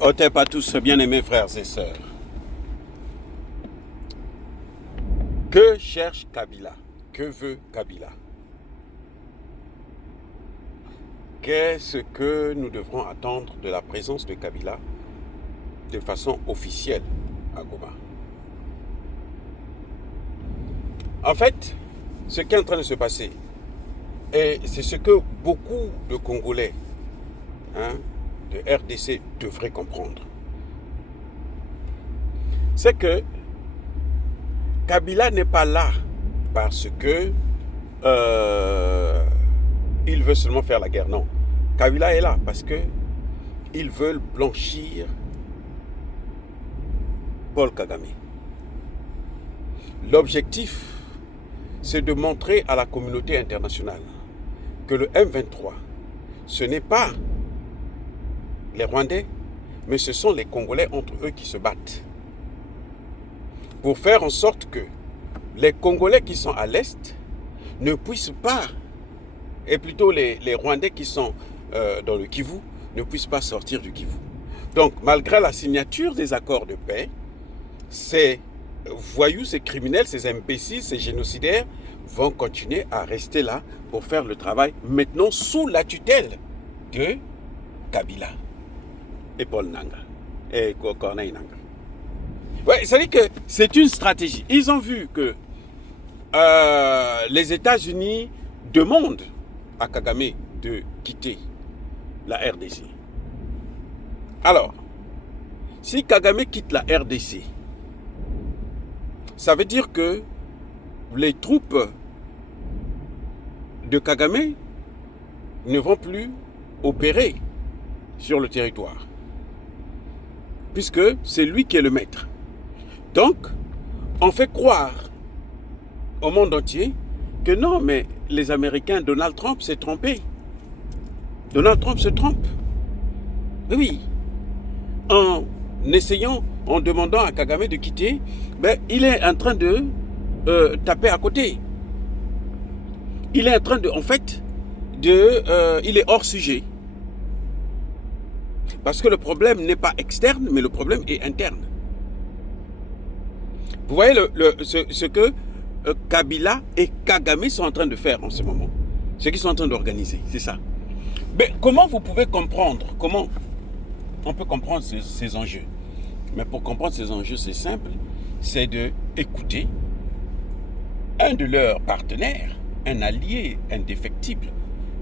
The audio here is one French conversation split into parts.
Otep à tous, bien-aimés frères et sœurs. Que cherche Kabila? Que veut Kabila? Qu'est-ce que nous devrons attendre de la présence de Kabila de façon officielle à Goma? En fait, ce qui est en train de se passer, et c'est ce que beaucoup de Congolais de RDC devraient comprendre, c'est que Kabila n'est pas là parce que il veut seulement faire la guerre. Non. Kabila est là parce que ils veulent blanchir Paul Kagame. L'objectif, c'est de montrer à la communauté internationale que le M23, ce n'est pas les Rwandais, mais ce sont les Congolais entre eux qui se battent. Pour faire en sorte que les Congolais qui sont à l'Est ne puissent pas, et plutôt les Rwandais qui sont dans le Kivu, ne puissent pas sortir du Kivu. Donc, malgré la signature des accords de paix, ces voyous, ces criminels, ces imbéciles, ces génocidaires vont continuer à rester là pour faire le travail, maintenant sous la tutelle de Kabila et Paul Nanga et Corneille Nanga. Ouais, ça dit que c'est une stratégie. Ils ont vu que les États-Unis demandent à Kagame de quitter la RDC. Alors, si Kagame quitte la RDC, ça veut dire que les troupes de Kagame ne vont plus opérer sur le territoire, puisque c'est lui qui est le maître. Donc, on fait croire au monde entier que non, mais les Américains, Donald Trump s'est trompé. Donald Trump se trompe. Oui. En essayant, en demandant à Kagame de quitter, ben, il est en train de taper à côté. Il est en train de, en fait, il est hors sujet. Parce que le problème n'est pas externe, mais le problème est interne. Vous voyez ce que Kabila et Kagame sont en train de faire en ce moment. Ce qu'ils sont en train d'organiser, c'est ça. Mais comment vous pouvez comprendre, comment on peut comprendre ces enjeux? Mais pour comprendre ces enjeux, c'est simple, c'est d'écouter un de leurs partenaires, un allié indéfectible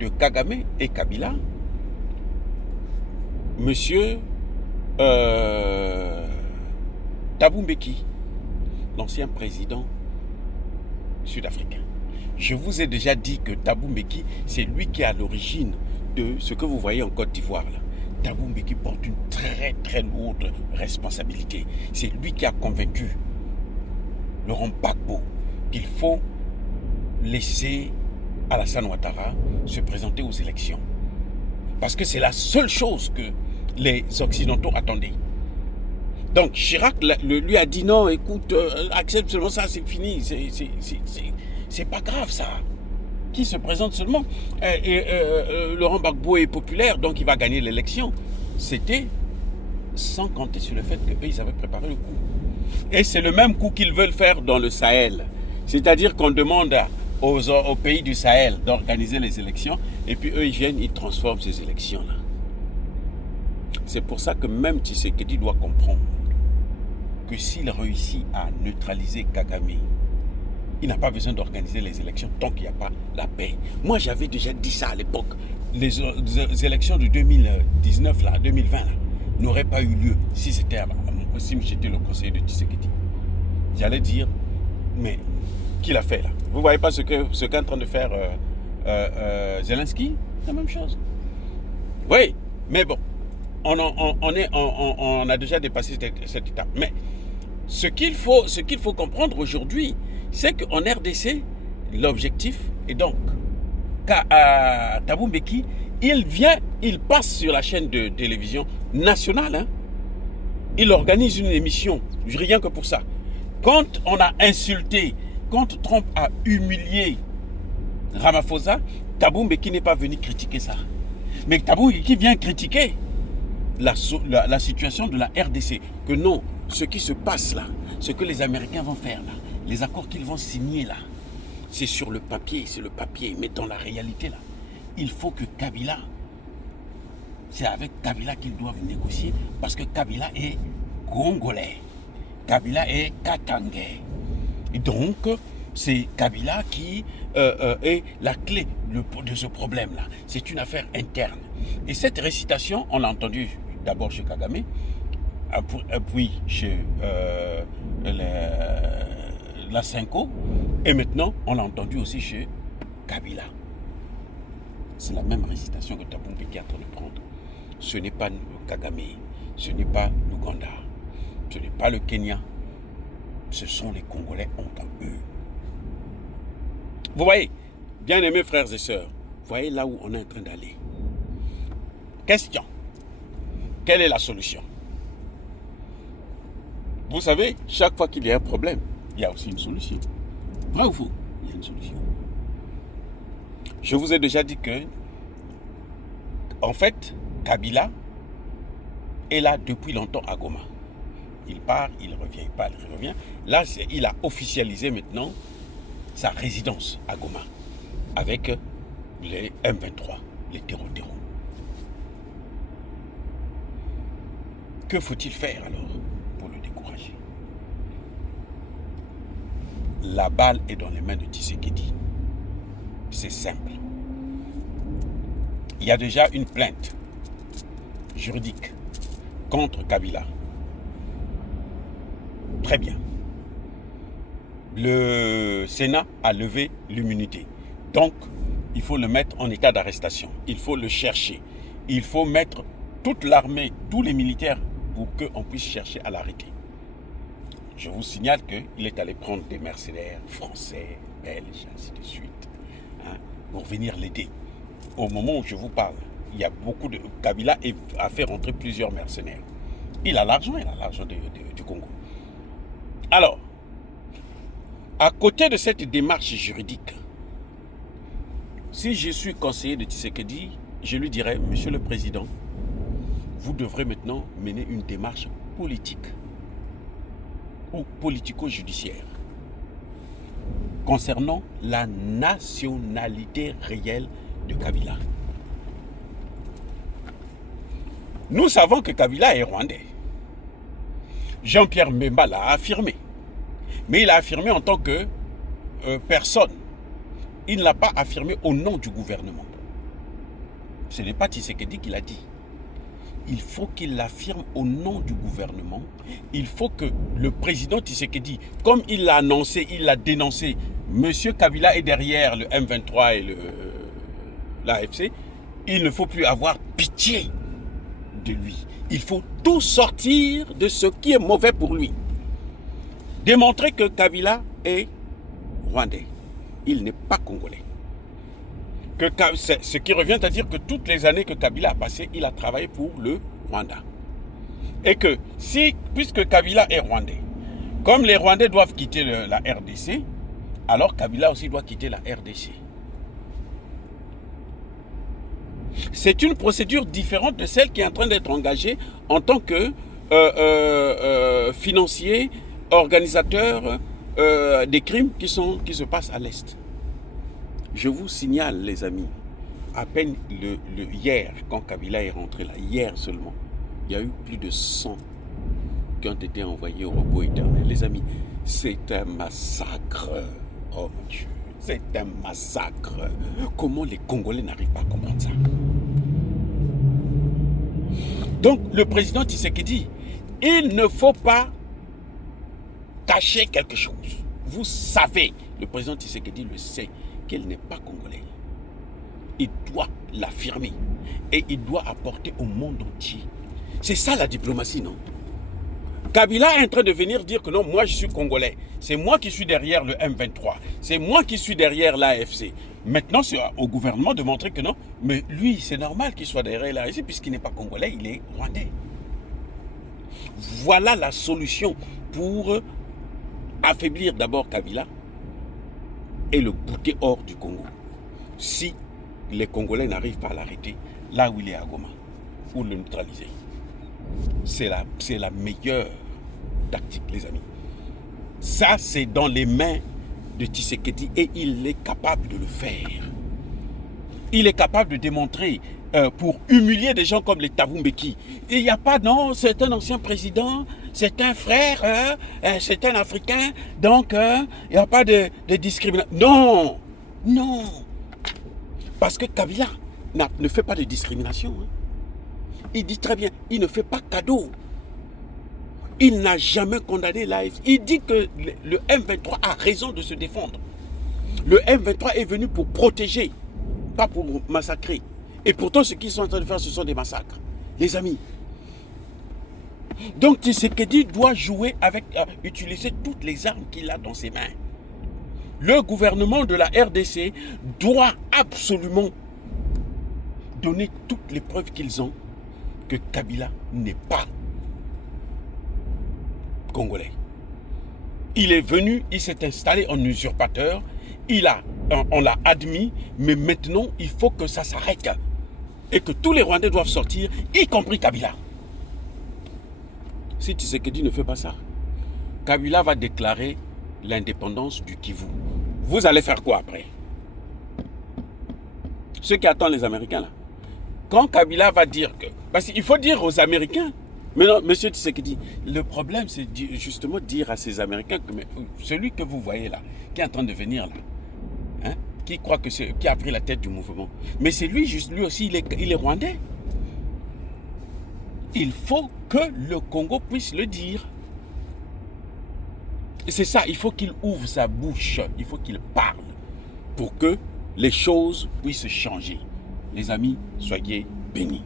de Kagame et Kabila, Monsieur Thabo Mbeki, l'ancien président sud-africain. Je vous ai déjà dit que Thabo Mbeki, c'est lui qui est à l'origine de ce que vous voyez en Côte d'Ivoire là. Thabo Mbeki porte une très très lourde responsabilité. C'est lui qui a convaincu Laurent Gbagbo qu'il faut laisser Alassane Ouattara se présenter aux élections. Parce que c'est la seule chose que les Occidentaux attendaient. Donc Chirac lui a dit non, écoute, accepte seulement ça, c'est fini, c'est pas grave ça. Qui se présente seulement. Laurent Gbagbo est populaire, donc il va gagner l'élection. C'était sans compter sur le fait qu'eux, ils avaient préparé le coup. Et c'est le même coup qu'ils veulent faire dans le Sahel. C'est-à-dire qu'on demande aux pays du Sahel d'organiser les élections, et puis eux, ils viennent, ils transforment ces élections-là. C'est pour ça que même Tshisekedi doit comprendre que s'il réussit à neutraliser Kagame, il n'a pas besoin d'organiser les élections tant qu'il n'y a pas la paix. Moi, j'avais déjà dit ça à l'époque. Les élections de 2019, là, 2020, là, n'auraient pas eu lieu si j'étais le conseiller de Tshisekedi. J'allais dire, mais qui l'a fait là? Vous ne voyez pas ce qu'est en train de faire Zelensky? La même chose. Oui, mais bon, on a déjà dépassé cette étape. Mais ce qu'il faut comprendre aujourd'hui, c'est qu'en RDC, l'objectif est donc qu'à Thabo Mbeki, il passe sur la chaîne de télévision nationale, hein, il organise une émission, rien que pour ça. Quand on a insulté, quand Trump a humilié Ramaphosa, Thabo Mbeki n'est pas venu critiquer ça. Mais Thabo Mbeki vient critiquer la situation de la RDC. Que non, ce qui se passe là, ce que les Américains vont faire là, les accords qu'ils vont signer là, c'est sur le papier, mais dans la réalité là, il faut que Kabila, c'est avec Kabila qu'ils doivent négocier, parce que Kabila est congolais, Kabila est katangais. Et donc, c'est Kabila qui est la clé de ce problème-là. C'est une affaire interne. Et cette récitation, on l'a entendue d'abord chez Kagame, puis chez la Cinco, et maintenant, on l'a entendu aussi chez Kabila. C'est la même récitation que Thabo Mbeki est en train de prendre. Ce n'est pas Kagame, ce n'est pas l'Ouganda, ce n'est pas le Kenya, ce sont les Congolais entre eux. Vous voyez, bien-aimés frères et sœurs, voyez là où on est en train d'aller. Question, quelle est la solution? Vous savez, chaque fois qu'il y a un problème, il y a aussi une solution. Vrai ou faux? Il y a une solution. Je vous ai déjà dit que, en fait, Kabila est là depuis longtemps à Goma. Il part, il revient, il part, il revient. Là, il a officialisé maintenant sa résidence à Goma avec les M23, les terreaux. Que faut-il faire alors pour le décourager? La balle est dans les mains de Tshisekedi. C'est simple. Il y a déjà une plainte juridique contre Kabila. Très bien. Le Sénat a levé l'immunité. Donc, il faut le mettre en état d'arrestation. Il faut le chercher. Il faut mettre toute l'armée, tous les militaires pour qu'on puisse chercher à l'arrêter. Je vous signale qu'il est allé prendre des mercenaires français, belges, ainsi de suite, pour venir l'aider. Au moment où je vous parle, il y a beaucoup de... Kabila a fait rentrer plusieurs mercenaires. Il a l'argent du Congo. Alors, à côté de cette démarche juridique, si je suis conseiller de Tshisekedi, je lui dirais, Monsieur le Président, vous devrez maintenant mener une démarche politique ou politico-judiciaire concernant la nationalité réelle de Kabila. Nous savons que Kabila est rwandais. Jean-Pierre Mbemba l'a affirmé. Mais il a affirmé en tant que personne. Il ne l'a pas affirmé au nom du gouvernement. Ce n'est pas Tshisekedi qui l'a dit. Il faut qu'il l'affirme au nom du gouvernement. Il faut que le président Tshisekedi, comme il l'a annoncé, il l'a dénoncé, M. Kabila est derrière le M23 et l'AFC, il ne faut plus avoir pitié de lui. Il faut tout sortir de ce qui est mauvais pour lui. Démontrer que Kabila est rwandais. Il n'est pas congolais. Ce qui revient à dire que toutes les années que Kabila a passées, il a travaillé pour le Rwanda. Et que puisque Kabila est rwandais, comme les Rwandais doivent quitter la RDC, alors Kabila aussi doit quitter la RDC. C'est une procédure différente de celle qui est en train d'être engagée en tant que financier, organisateur des crimes qui se passent à l'Est. Je vous signale, les amis, à peine hier, quand Kabila est rentré là, hier seulement, il y a eu plus de 100 qui ont été envoyés au repos éternel. Les amis, c'est un massacre. Oh mon Dieu, c'est un massacre. Comment les Congolais n'arrivent pas à comprendre ça? Donc, le président Tshisekedi, il ne faut pas cacher quelque chose. Vous savez, le président Tshisekedi le sait, qu'il n'est pas congolais. Il doit l'affirmer et il doit apporter au monde entier. C'est ça la diplomatie, non? Kabila est en train de venir dire que non, moi je suis congolais. C'est moi qui suis derrière le M23. C'est moi qui suis derrière l'AFC. Maintenant, c'est au gouvernement de montrer que non, mais lui, c'est normal qu'il soit derrière l'AFC puisqu'il n'est pas congolais, il est rwandais. Voilà la solution pour affaiblir d'abord Kabila et le bouter hors du Congo. Si les Congolais n'arrivent pas à l'arrêter là où il est à Goma, ou le neutraliser. c'est la meilleure tactique, les amis. Ça, c'est dans les mains de Tshisekedi et il est capable de le faire. Il est capable de démontrer pour humilier des gens comme les Thabo Mbeki. Il n'y a pas, non, c'est un ancien président, c'est un frère, c'est un Africain, donc il n'y a pas de discrimination. Non, non. Parce que Kabila ne fait pas de discrimination. Hein. Il dit très bien, il ne fait pas cadeau. Il n'a jamais condamné l'AFC. Il dit que le M23 a raison de se défendre. Le M23 est venu pour protéger, pas pour massacrer. Et pourtant, ce qu'ils sont en train de faire, ce sont des massacres. Les amis. Donc, Tshisekedi doit jouer avec, utiliser toutes les armes qu'il a dans ses mains. Le gouvernement de la RDC doit absolument donner toutes les preuves qu'ils ont que Kabila n'est pas congolais. Il est venu, il s'est installé en usurpateur, on l'a admis, mais maintenant, il faut que ça s'arrête. Et que tous les Rwandais doivent sortir, y compris Kabila. Si Tshisekedi ne fait pas ça, Kabila va déclarer l'indépendance du Kivu. Vous allez faire quoi après? Ceux qui attendent les Américains là. Quand Kabila va dire que... Parce qu'il faut dire aux Américains. Mais non, monsieur Tshisekedi, le problème c'est justement dire à ces Américains que celui que vous voyez là, qui est en train de venir là, hein, qui croit que c'est qui a pris la tête du mouvement. Mais c'est lui, lui aussi, il est rwandais. Il faut que le Congo puisse le dire. Et c'est ça, il faut qu'il ouvre sa bouche, il faut qu'il parle pour que les choses puissent changer. Les amis, soyez bénis.